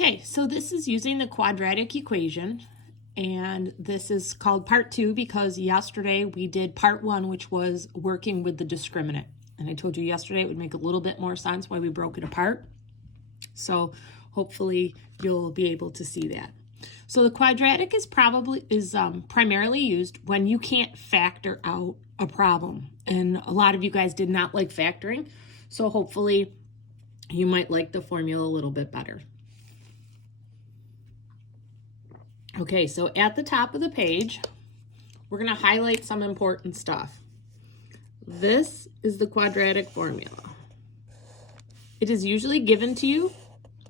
Okay, so this is using the quadratic equation, and this is called part 2 because yesterday we did part 1, which was working with the discriminant. And I told you yesterday it would make a little bit more sense why we broke it apart. So hopefully you'll be able to see that. So the quadratic is primarily used when you can't factor out a problem. And a lot of you guys did not like factoring, so hopefully you might like the formula a little bit better. Okay, so at the top of the page, we're going to highlight some important stuff. This is the quadratic formula. It is usually given to you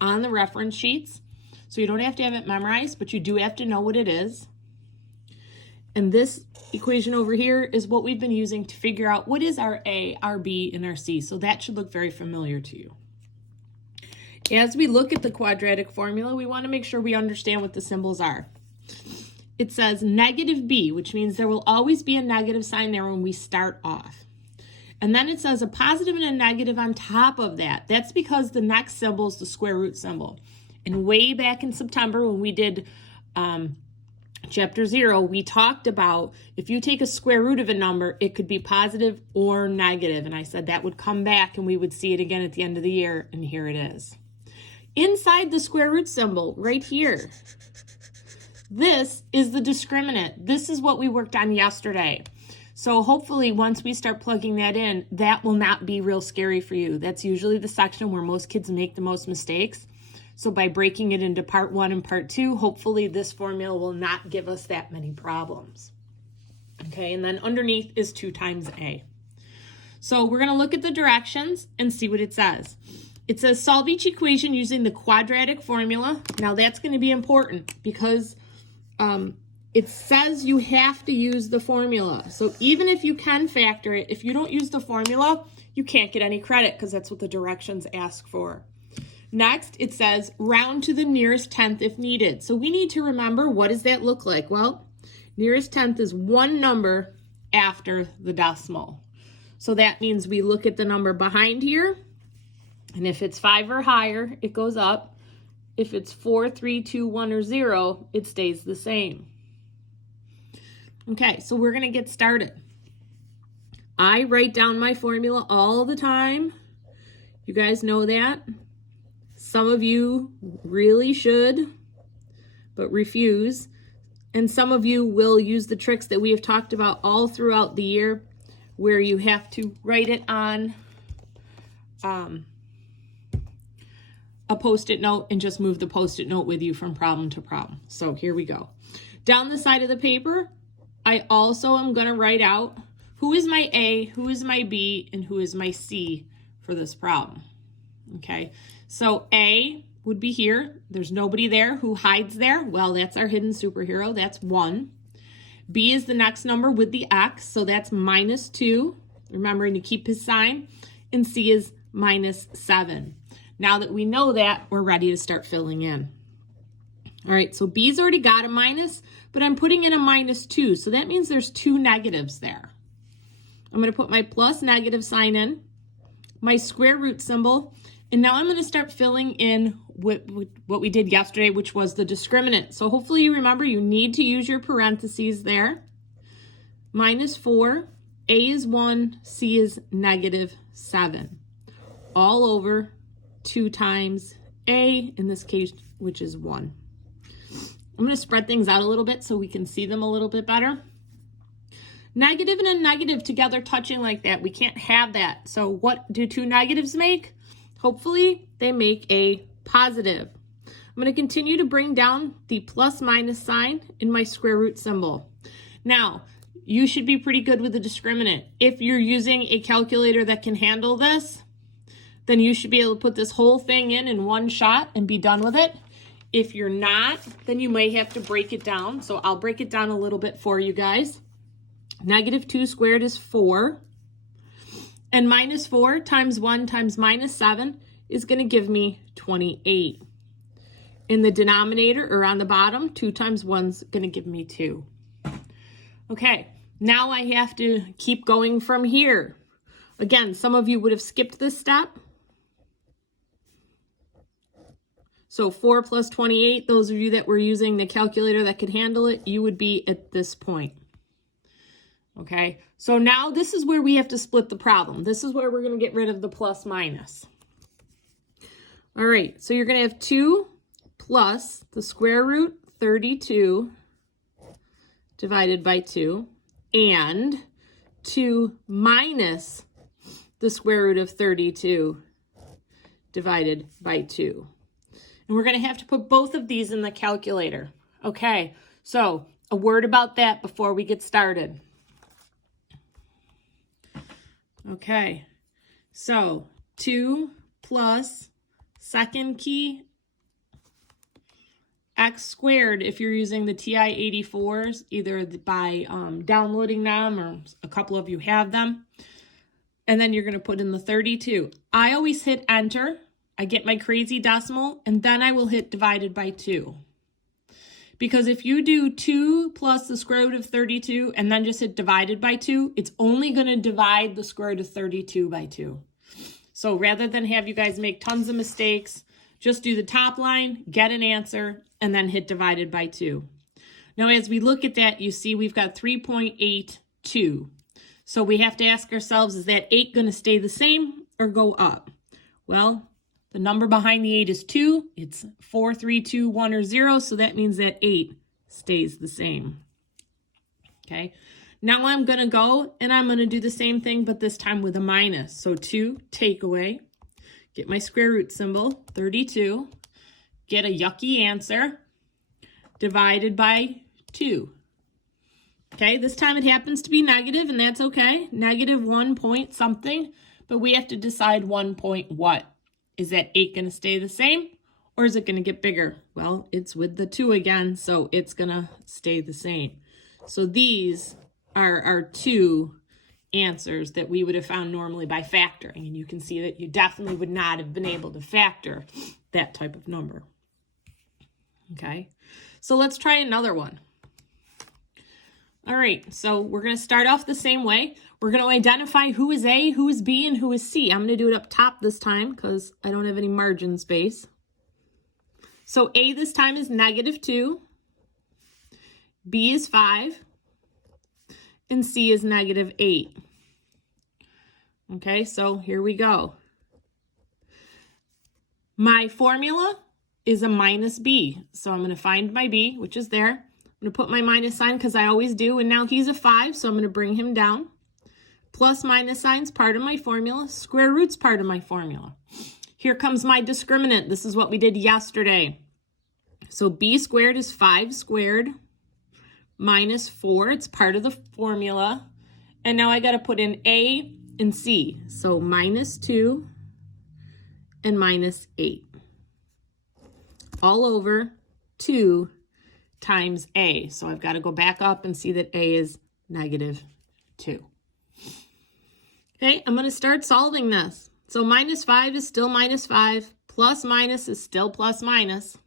on the reference sheets, so you don't have to have it memorized, but you do have to know what it is. And this equation over here is what we've been using to figure out what is our A, our B, and our C. So that should look very familiar to you. As we look at the quadratic formula, we want to make sure we understand what the symbols are. It says negative B, which means there will always be a negative sign there when we start off. And then it says a positive and a negative on top of that. That's because the next symbol is the square root symbol. And way back in September when we did Chapter 0, we talked about if you take a square root of a number, it could be positive or negative. And I said that would come back and we would see it again at the end of the year. And here it is. Inside the square root symbol, right here, this is the discriminant. This is what we worked on yesterday. So hopefully once we start plugging that in, that will not be real scary for you. That's usually the section where most kids make the most mistakes. So by breaking it into part 1 and part 2, hopefully this formula will not give us that many problems. Okay, and then underneath is 2 times A. So we're going to look at the directions and see what it says. It says solve each equation using the quadratic formula. Now that's going to be important because it says you have to use the formula. So even if you can factor it, if you don't use the formula, you can't get any credit because that's what the directions ask for. Next, it says round to the nearest tenth if needed. So we need to remember, what does that look like? Well, nearest tenth is one number after the decimal. So that means we look at the number behind here, and if it's 5 or higher, it goes up. If it's 4, 3, 2, 1, or 0, it stays the same. Okay, so we're going to get started. I write down my formula all the time. You guys know that. Some of you really should, but refuse. And some of you will use the tricks that we have talked about all throughout the year, where you have to write it on a Post-it note and just move the Post-it note with you from problem to problem. So here we go. Down the side of the paper, I also am going to write out who is my A, who is my B, and who is my C for this problem. Okay, so A would be here. There's nobody there. Who hides there? Well, that's our hidden superhero. That's 1. B is the next number with the X, so that's -2. Remembering to keep his sign. And C is -7. Now that we know that, we're ready to start filling in. All right, so B's already got a minus, but I'm putting in a -2, so that means there's 2 negatives there. I'm going to put my plus negative sign in, my square root symbol, and now I'm going to start filling in what we did yesterday, which was the discriminant. So hopefully you remember you need to use your parentheses there. -4, A is 1, C is -7. All over 2 times A, in this case, which is 1. I'm going to spread things out a little bit so we can see them a little bit better. Negative and a negative together touching like that, we can't have that. So what do 2 negatives make? Hopefully they make a positive. I'm going to continue to bring down the plus minus sign in my square root symbol. Now, you should be pretty good with the discriminant. If you're using a calculator that can handle this, then you should be able to put this whole thing in one shot and be done with it. If you're not, then you may have to break it down. So I'll break it down a little bit for you guys. -2 squared is 4. And -4 times 1 times -7 is going to give me 28. In the denominator, or on the bottom, 2 times 1 is going to give me 2. Okay, now I have to keep going from here. Again, some of you would have skipped this step. So 4 plus 28, those of you that were using the calculator that could handle it, you would be at this point. Okay, so now this is where we have to split the problem. This is where we're going to get rid of the plus minus. All right, so you're going to have 2 plus the square root 32 divided by 2 and 2 minus the square root of 32 divided by 2. And we're going to have to put both of these in the calculator. Okay, so a word about that before we get started. Okay, so 2 plus second key x squared if you're using the TI-84s, either by downloading them or a couple of you have them. And then you're going to put in the 32. I always hit enter. I get my crazy decimal, and then I will hit divided by 2. Because if you do 2 plus the square root of 32 and then just hit divided by 2, it's only going to divide the square root of 32 by 2. So rather than have you guys make tons of mistakes, just do the top line, get an answer, and then hit divided by 2. Now, as we look at that, you see we've got 3.82. So we have to ask ourselves, is that 8 going to stay the same or go up? Well, the number behind the 8 is 2. It's 4, 3, 2, 1, or 0. So that means that 8 stays the same. Okay. Now I'm going to go and I'm going to do the same thing, but this time with a minus. So 2, take away. Get my square root symbol, 32. Get a yucky answer. Divided by 2. Okay, this time it happens to be negative, and that's okay. Negative 1 point something, but we have to decide 1 point what. Is that 8 going to stay the same, or is it going to get bigger? Well, it's with the 2 again, so it's going to stay the same. So these are our 2 answers that we would have found normally by factoring, and you can see that you definitely would not have been able to factor that type of number. Okay, so let's try another one. All right, so we're going to start off the same way. We're going to identify who is A, who is B, and who is C. I'm going to do it up top this time because I don't have any margin space. So A this time is negative 2, B is 5, and C is negative 8. Okay, so here we go. My formula is a minus B. So I'm going to find my B, which is there. I'm going to put my minus sign because I always do. And now he's a 5, so I'm going to bring him down. Plus minus sign's part of my formula. Square root's part of my formula. Here comes my discriminant. This is what we did yesterday. So B squared is 5 squared minus 4. It's part of the formula. And now I got to put in A and C. So minus 2 and minus 8. All over 2 times A. So I've got to go back up and see that A is negative 2. Okay, I'm going to start solving this. So minus 5 is still minus 5. Plus minus is still plus minus.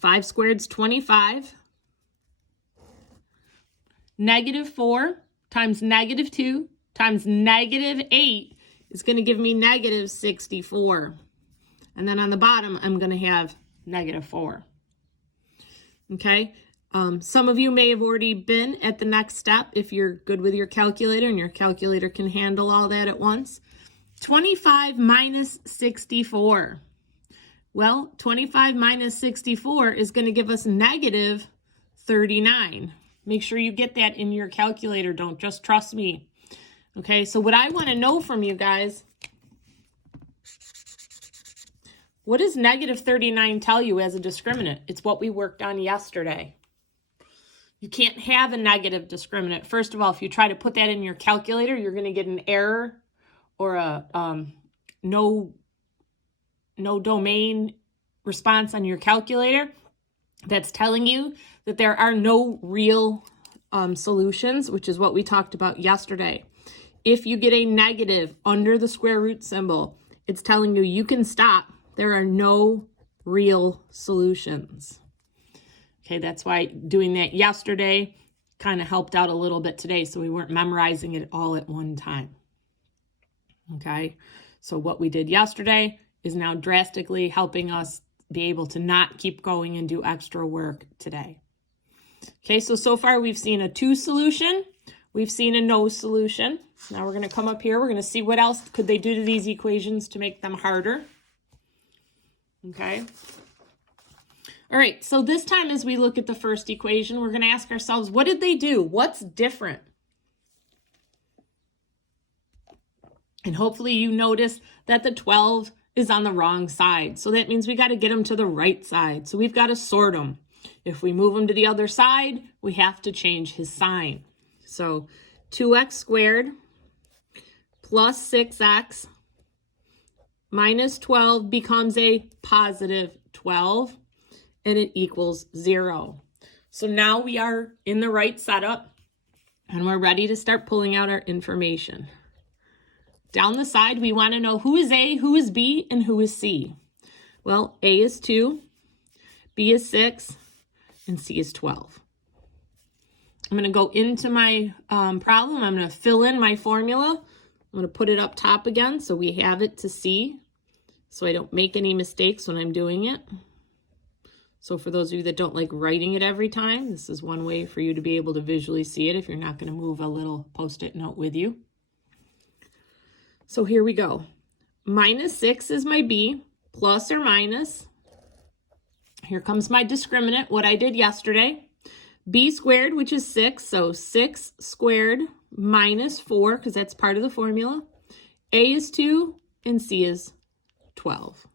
5 squared is 25. Negative 4 times negative 2 times negative 8 is going to give me negative 64. And then on the bottom, I'm going to have negative 4. Okay, some of you may have already been at the next step if you're good with your calculator and your calculator can handle all that at once. 25 minus 64. Well, 25 minus 64 is going to give us negative 39. Make sure you get that in your calculator. Don't just trust me. Okay, so what I want to know from you guys, what does negative 39 tell you as a discriminant? It's what we worked on yesterday. You can't have a negative discriminant. First of all, if you try to put that in your calculator, you're going to get an error or a no domain response on your calculator that's telling you that there are no real solutions, which is what we talked about yesterday. If you get a negative under the square root symbol, it's telling you you can stop. There are no real solutions. Okay, that's why doing that yesterday kind of helped out a little bit today, so we weren't memorizing it all at one time. Okay, so what we did yesterday, is now drastically helping us be able to not keep going and do extra work today. Okay, so far we've seen a 2 solution. We've seen a no solution. Now we're going to come up here. We're going to see what else could they do to these equations to make them harder. Okay. All right, so this time as we look at the first equation, we're going to ask ourselves, what did they do? What's different? And hopefully you notice that the 12 is on the wrong side. So that means we got to get them to the right side. So we've got to sort them. If we move them to the other side, we have to change his sign. So 2x squared plus 6x minus 12 becomes a positive 12, and it equals 0. So now we are in the right setup, and we're ready to start pulling out our information. Down the side, we want to know who is A, who is B, and who is C. Well, A is 2, B is 6, and C is 12. I'm going to go into my problem. I'm going to fill in my formula. I'm going to put it up top again so we have it to see, so I don't make any mistakes when I'm doing it. So for those of you that don't like writing it every time, this is one way for you to be able to visually see it if you're not going to move a little Post-it note with you. So here we go. Minus 6 is my B, plus or minus. Here comes my discriminant, what I did yesterday. B squared, which is 6, so 6 squared minus 4, because that's part of the formula. A is 2, and C is 12.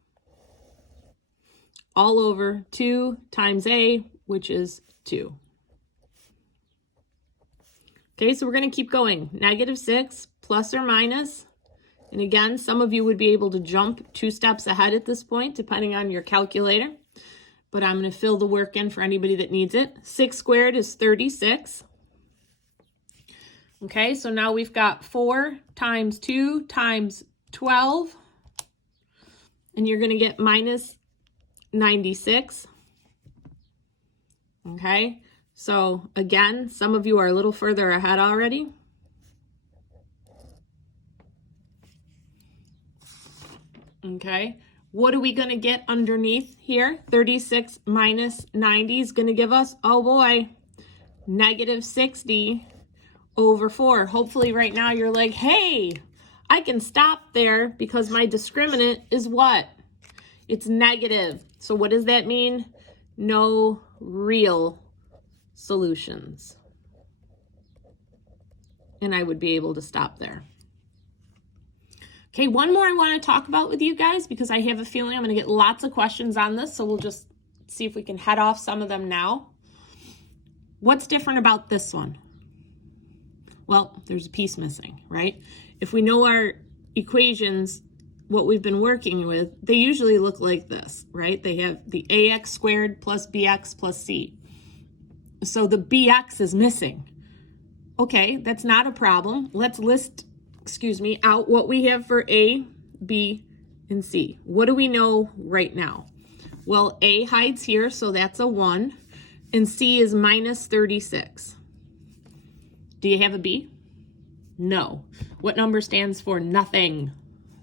All over 2 times A, which is 2. Okay, so we're going to keep going. Negative 6 plus or minus. And again, some of you would be able to jump 2 steps ahead at this point, depending on your calculator. But I'm going to fill the work in for anybody that needs it. 6 squared is 36. Okay, so now we've got 4 times 2 times 12. And you're going to get minus 96. Okay, so again, some of you are a little further ahead already. Okay, what are we going to get underneath here? 36 minus 90 is going to give us, oh boy, negative 60 over 4. Hopefully right now you're like, hey, I can stop there because my discriminant is what? It's negative. So what does that mean? No real solutions. And I would be able to stop there. Okay, one more I want to talk about with you guys because I have a feeling I'm going to get lots of questions on this, so we'll just see if we can head off some of them now. What's different about this one? Well, there's a piece missing, right? If we know our equations, what we've been working with, they usually look like this, right? They have the ax squared plus bx plus c. So the bx is missing. Okay, that's not a problem. Let's list out what we have for A, B, and C. What do we know right now? Well, A hides here, so that's a 1, and C is minus 36. Do you have a B? No. What number stands for nothing?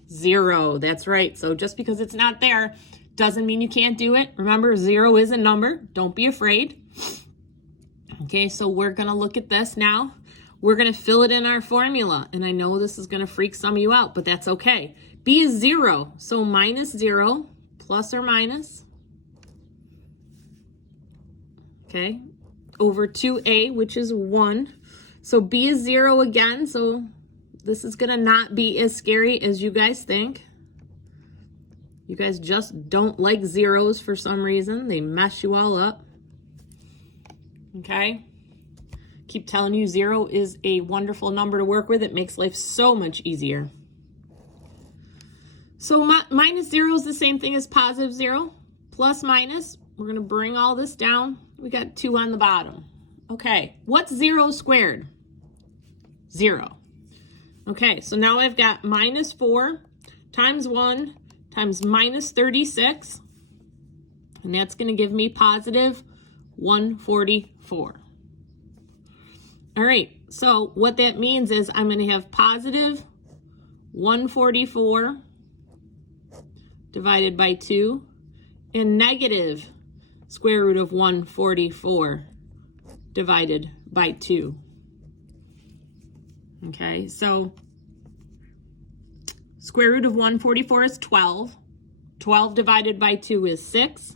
0. That's right. So just because it's not there doesn't mean you can't do it. Remember, 0 is a number. Don't be afraid. Okay, so we're going to look at this now. We're going to fill it in our formula, and I know this is going to freak some of you out, but that's okay. B is 0, so minus 0, plus or minus, okay, over 2A, which is 1. So B is 0 again, so this is going to not be as scary as you guys think. You guys just don't like zeros for some reason. They mess you all up, okay? Keep telling you 0 is a wonderful number to work with. It makes life so much easier. So minus 0 is the same thing as positive 0. Plus minus, we're going to bring all this down. We got 2 on the bottom. Okay, what's 0 squared? 0. Okay, so now I've got minus 4 times 1 times minus 36. And that's going to give me positive 144. All right, so what that means is I'm going to have positive 144 divided by 2, and negative square root of 144 divided by 2. Okay, so square root of 144 is 12. 12 divided by 2 is 6.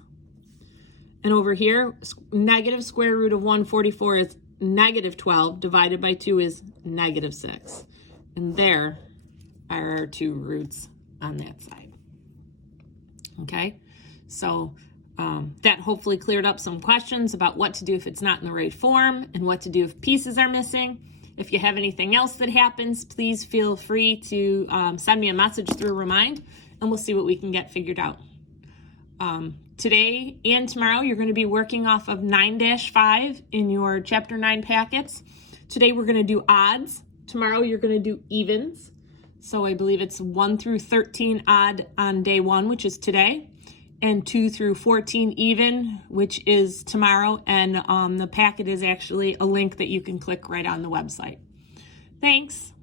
And over here, negative square root of 144 is negative 12 divided by 2 is negative 6. And there are our two roots on that side. Okay, so that hopefully cleared up some questions about what to do if it's not in the right form and what to do if pieces are missing. If you have anything else that happens, please feel free to send me a message through Remind, and we'll see what we can get figured out. Today and tomorrow, you're going to be working off of 9-5 in your Chapter 9 packets. Today, we're going to do odds. Tomorrow, you're going to do evens. So I believe it's 1 through 13 odd on day 1, which is today, and 2 through 14 even, which is tomorrow. And the packet is actually a link that you can click right on the website. Thanks.